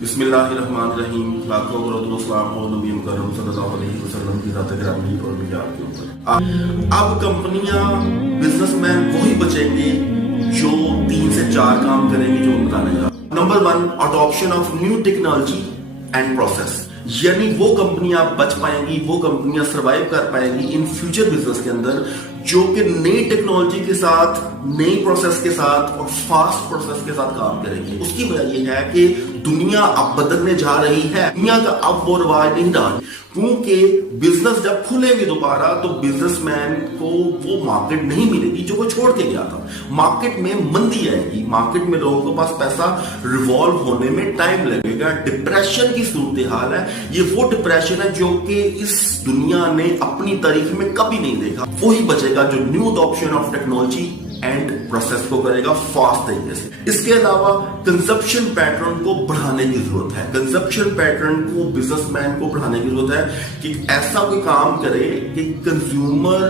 बिस्मिल्लाहिर्रहमानिर्रहीम। लाखों करोड़ों सलाम हो नबी मुकर्रम सल्लल्लाहु अलैहि वसल्लम की ज़ात ग्रामी और मिजाज के ऊपर। अब कंपनियां, बिजनेसमैन वही बचेंगे जो 3 से 4 काम करेंगे जो मैं बताने जा रहा हूं। Number 1, adoption of new technology and process. यानी वो कंपनियां बच पाएंगी, वो कंपनियां सरवाइव कर पाएंगी इन फ्यूचर बिजनेस के अंदर जो कि नई टेक्नोलॉजी के साथ, नई प्रोसेस के साथ और फास्ट प्रोसेस के साथ काम करेंगी। उसकी वजह यह है कि दुनिया अब बदलने जा रही है। दुनिया का अब वो रिवाज नहीं रहा, क्योंकि बिजनेस जब खुलेंगे दोबारा तो बिजनेसमैन को वो मार्केट नहीं मिलेगी जो वो छोड़ के गया था। मार्केट में मंदी आएगी, मार्केट में लोगों के पास पैसा रिवॉल्व होने में टाइम लगेगा। डिप्रेशन की सूरत हाल है। ये वो डिप्रेशन है जो कि इस दुनिया ने अपनी तारीख में कभी नहीं देखा। वही बचेगा जो new adoption of technology and process को करेगा फास्ट तरीके से। इसके अलावा कंजप्शन पैटर्न को बढ़ाने की जरूरत है। कंजप्शन पैटर्न को बिजनेसमैन को बढ़ाने की जरूरत है कि ऐसा कोई काम करे कि कंज्यूमर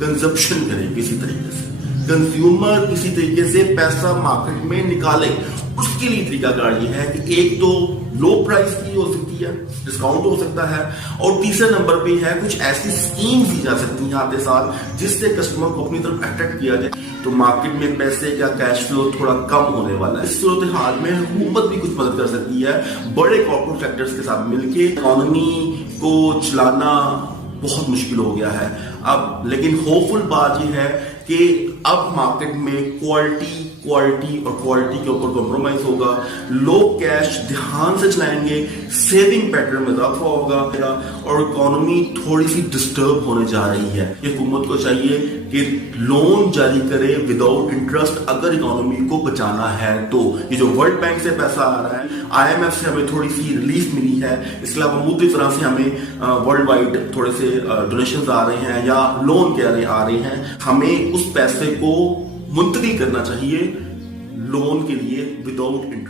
कंजप्शन करे, किसी तरीके से कंज्यूमर किसी तरीके से पैसा मार्केट में निकाले। उसके लिए तरीकाकार ये है कि एक तो लो प्राइस की हो सकती है, डिस्काउंट हो सकता है, और तीसरे नंबर पे है कुछ ऐसी स्कीम्स दी जा सकती हैं आते साल जिससे कस्टमर को अपनी तरफ अट्रैक्ट किया जाए। तो मार्केट में पैसे का कैश फ्लो थोड़ा कम होने वाला है। इस सूरत हाल में हुकूमत भी कुछ मदद कर सकती है बड़े कॉर्पोरेट सेक्टर्स के साथ मिलके। इकोनॉमी को चलाना बहुत मुश्किल हो गया है अब, लेकिन होपफुल बात यह है कि अब मार्केट में क्वालिटी और क्वालिटी के ऊपर कॉम्प्रोमाइज होगा। लोग कैश ध्यान से चलाएंगे, सेविंग पैटर्न में इजाफा होगा और इकोनॉमी थोड़ी सी डिस्टर्ब होने जा रही है। ये हुकूमत को चाहिए कि लोन जारी करे विदाउट इंटरेस्ट अगर इकोनॉमी को बचाना है तो। ये जो वर्ल्ड बैंक से पैसा आ रहा है, IMF से हमें थोड़ी सी रिलीफ मिली है, इसके अलावा मुख्तलिफ तरह से हमें वर्ल्ड वाइड थोड़े से डोनेशंस आ रहे हैं या लोन आ रहे हैं। हमें उस पैसे को मुंतकिल करना चाहिए लोन के लिए विदाउट इंटरेस्ट।